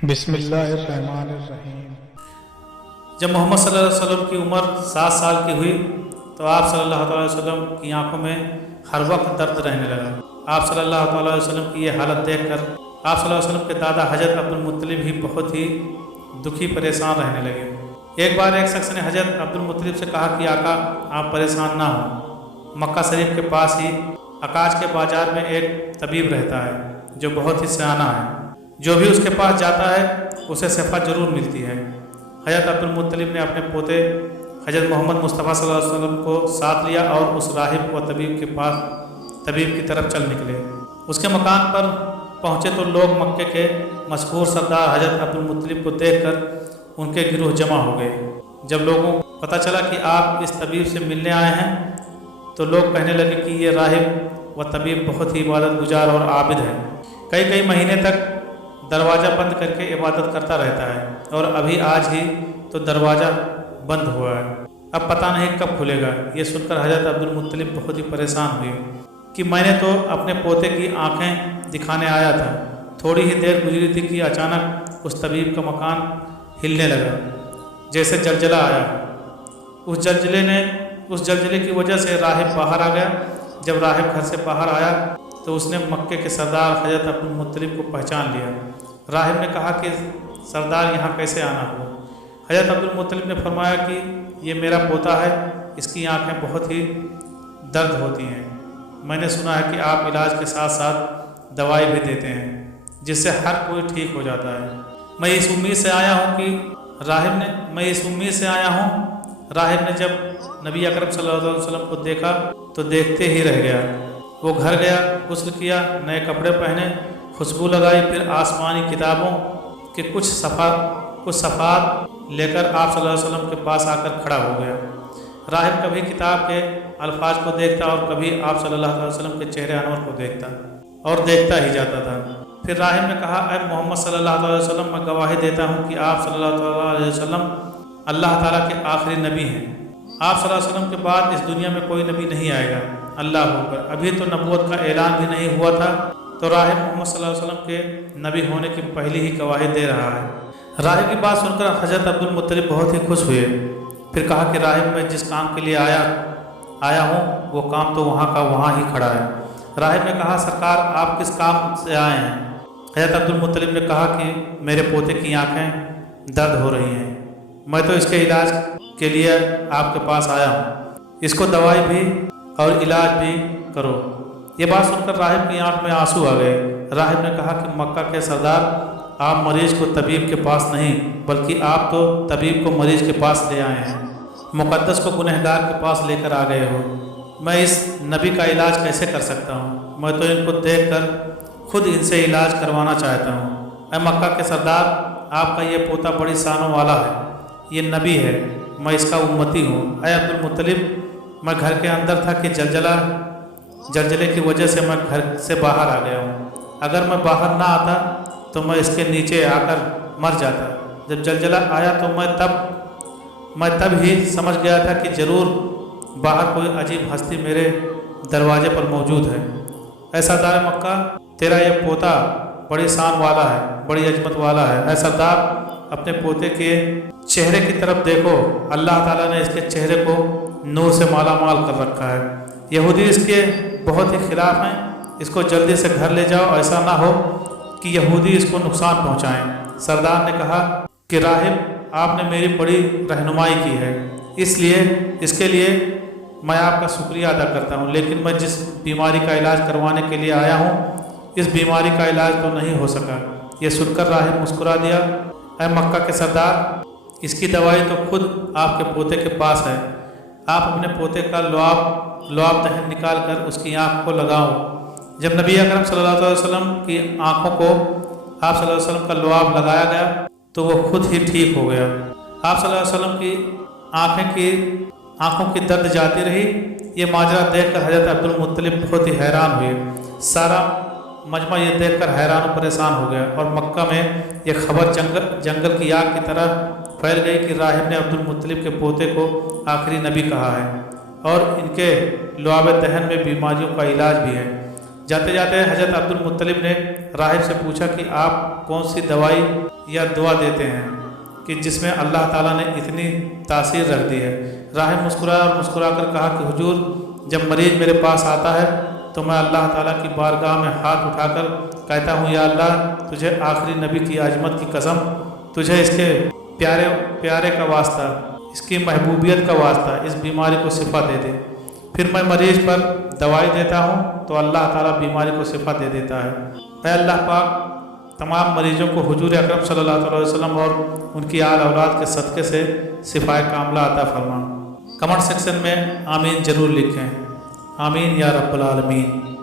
बिस्मिल्लाहिर्रहमानिर्रहीम। जब मोहम्मद सल्लल्लाहु अलैहि वसल्लम की उम्र 7 साल की हुई तो आप सल्लल्लाहु अलैहि वसल्लम की आंखों में हर वक्त दर्द रहने लगा। आप सल्लल्लाहु अलैहि वसल्लम की ये हालत देखकर आप सल्लल्लाहु अलैहि वसल्लम के दादा हजरत अब्दुल मुत्तलिब ही बहुत ही दुखी परेशान रहने लगे। एक बार एक शख्स ने हजरत अब्दुल मुत्तलिब से कहा कि आका आप परेशान ना हो, मक्का शरीफ के पास ही आकाश के बाजार में एक तबीब रहता है जो बहुत ही सयाना है, जो भी उसके पास जाता है उसे शफा जरूर मिलती है। हजरत अब्दुल मुत्तलिब ने अपने पोते हजरत मोहम्मद मुस्तफ़ा सल्लल्लाहु अलैहि वसल्लम को साथ लिया और उस राहिब व तबीब की तरफ चल निकले। उसके मकान पर पहुँचे तो लोग मक्के के मशहूर सरदार हजरत अब्दुल मुत्तलिब को देखकर उनके गिरोह जमा हो गए। जब लोगों को पता चला कि आप इस तबीब से मिलने आए हैं तो लोग कहने लगे कि ये राहिब व तबीब बहुत ही इबादत गुजार और आबिद है, कई कई महीने तक दरवाज़ा बंद करके इबादत करता रहता है और अभी आज ही तो दरवाज़ा बंद हुआ है, अब पता नहीं कब खुलेगा। ये सुनकर हजरत अब्दुल मुत्तलिब बहुत ही परेशान हुए कि मैंने तो अपने पोते की आंखें दिखाने आया था। थोड़ी ही देर गुजरी थी कि अचानक उस तबीब का मकान हिलने लगा, जैसे जलजला आया। उस जलजले की वजह से राहिब बाहर आ गया। जब राहिब घर से बाहर आया तो उसने मक्के के सरदार हजरत अब्दुल मुत्तलिब को पहचान लिया। राहिब ने कहा कि सरदार यहाँ कैसे आना हुआ। हजरत अब्दुल मुत्तलिब ने फरमाया कि ये मेरा पोता है, इसकी आंखें बहुत ही दर्द होती हैं। मैंने सुना है कि आप इलाज के साथ साथ दवाई भी देते हैं जिससे हर कोई ठीक हो जाता है। मैं इस उम्मीद से आया हूँ राहिब ने जब नबी अकरम सल्लल्लाहु अलैहि वसल्लम को देखा तो देखते ही रह गया। वो घर गया, गुस्ल किया, नए कपड़े पहने, खुशबू लगाई, फिर आसमानी किताबों के कुछ सफ़ात लेकर आप सल्लल्लाहु अलैहि वसल्लम के पास आकर खड़ा हो गया। राहिब कभी किताब के अल्फाज को देखता और कभी आप सल्लल्लाहु अलैहि वसल्लम के चेहरे अनवर को देखता और देखता ही जाता था। फिर राहिब ने कहा, ऐ मोहम्मद सल्लल्लाहु अलैहि वसल्लम, मैं गवाही देता हूँ कि आप सल्लल्लाहु अलैहि वसल्लम अल्लाह ताला के आखिरी नबी हैं। आप सल्लल्लाहु अलैहि वसल्लम के बाद इस दुनिया में कोई नबी नहीं आएगा। अल्लाह अकबर। अभी तो नबूवत का ऐलान भी नहीं हुआ था तो राहिब मोहम्मद सल्लल्लाहु अलैहि वसल्लम के नबी होने की पहली ही गवाही दे रहा है। राहिब की बात सुनकर हजरत अब्दुल मुत्तलिब बहुत ही खुश हुए। फिर कहा कि राहिब, मैं जिस काम के लिए आया हूँ वो काम तो वहाँ का वहाँ ही खड़ा है। राहिब ने कहा, सरकार आप किस काम से आए हैं? हजरत अब्दुल मुत्तलिब ने कहा कि मेरे पोते की आंखें दर्द हो रही हैं, मैं तो इसके इलाज के लिए आपके पास आया हूँ, इसको दवाई भी और इलाज भी करो। ये बात सुनकर राहिब की आंख में आंसू आ गए। राहिब ने कहा कि मक्का के सरदार, आप मरीज को तबीब के पास नहीं बल्कि आप तो तबीब को मरीज के पास ले आए हैं, मुकद्दस को गुनहगार के पास लेकर आ गए हो। मैं इस नबी का इलाज कैसे कर सकता हूँ? मैं तो इनको देखकर खुद इनसे इलाज करवाना चाहता हूँ। ऐ मक्का के सरदार, आपका ये पोता बड़ी शानों वाला है, ये नबी है, मैं इसका उम्मती हूँ। ऐ अब्दुल मुत्तलिब, मैं घर के अंदर था कि जलजले की वजह से मैं घर से बाहर आ गया हूँ। अगर मैं बाहर ना आता तो मैं इसके नीचे आकर मर जाता। जब जलजला आया तो मैं तब ही समझ गया था कि ज़रूर बाहर कोई अजीब हस्ती मेरे दरवाजे पर मौजूद है। ऐ सरदार मक्का, तेरा ये पोता बड़ी शान वाला है, बड़ी अजमत वाला है। ऐ सरदार, अपने पोते के चेहरे की तरफ देखो, अल्लाह ताला ने इसके चेहरे को नूर से माला माल कर रखा है। यहूदी इसके बहुत ही खिलाफ हैं, इसको जल्दी से घर ले जाओ, ऐसा ना हो कि यहूदी इसको नुकसान पहुंचाएं। सरदार ने कहा कि राहिब, आपने मेरी बड़ी रहनुमाई की है, इसके लिए मैं आपका शुक्रिया अदा करता हूं, लेकिन मैं जिस बीमारी का इलाज करवाने के लिए आया हूं इस बीमारी का इलाज तो नहीं हो सका। ये सुनकर राहिब मुस्कुरा दिया। ऐ मक्का के सरदार, इसकी दवाई तो खुद आपके पोते के पास है, आप अपने पोते का लुआब दहन निकाल कर उसकी आँख को लगाओ। जब नबी अकरम सल्लल्लाहु अलैहि वसल्लम की आँखों को आप सल्लल्लाहु अलैहि वसल्लम का लुआब लगाया गया तो वो खुद ही ठीक हो गया। आप सल्लल्लाहु अलैहि वसल्लम की आँखों की दर्द जाती रही। ये माजरा देखकर हजरत अब्दुल मुत्तलिब बहुत ही हैरान हुए। सारा मजमा ये देखकर हैरान और परेशान हो गया और मक्का में ये खबर जंगल की आग की तरह फैल गई कि राहिब ने अब्दुल मुत्तलिब के पोते को आखिरी नबी कहा है और इनके लुआब दहन में बीमारियों का इलाज भी है। जाते जाते हजरत अब्दुल मुत्तलिब ने راہب سے پوچھا کہ آپ کون سی دوائی یا دعا دیتے ہیں کہ جس میں اللہ تعالیٰ نے اتنی تاثیر رکھ دی ہے؟ راہب مسکرایا اور مسکرا کر کہا کہ حضور، جب مریض میرے پاس آتا ہے تو میں اللہ تعالیٰ کی بارگاہ میں ہاتھ اٹھا کر کہتا ہوں، یا اللہ، تجھے آخری نبی کی عظمت کی قسم، تجھے اس کے پیارے کا واسطہ، اس کی محبوبیت کا واسطہ اس بیماری کو شفا دے دے۔ پھر میں مریض پر دوائی دیتا ہوں تو اللہ تعالیٰ بیماری کو شفا دے دیتا ہے۔ اے اللہ پاک، تمام مریضوں کو حضور اکرم صلی اللہ علیہ وسلم اور ان کی آل اولاد کے صدقے سے شفائے کاملہ عطا فرما۔ کمنٹ سیکشن میں آمین ضرور لکھیں۔ آمین یا رب العالمین۔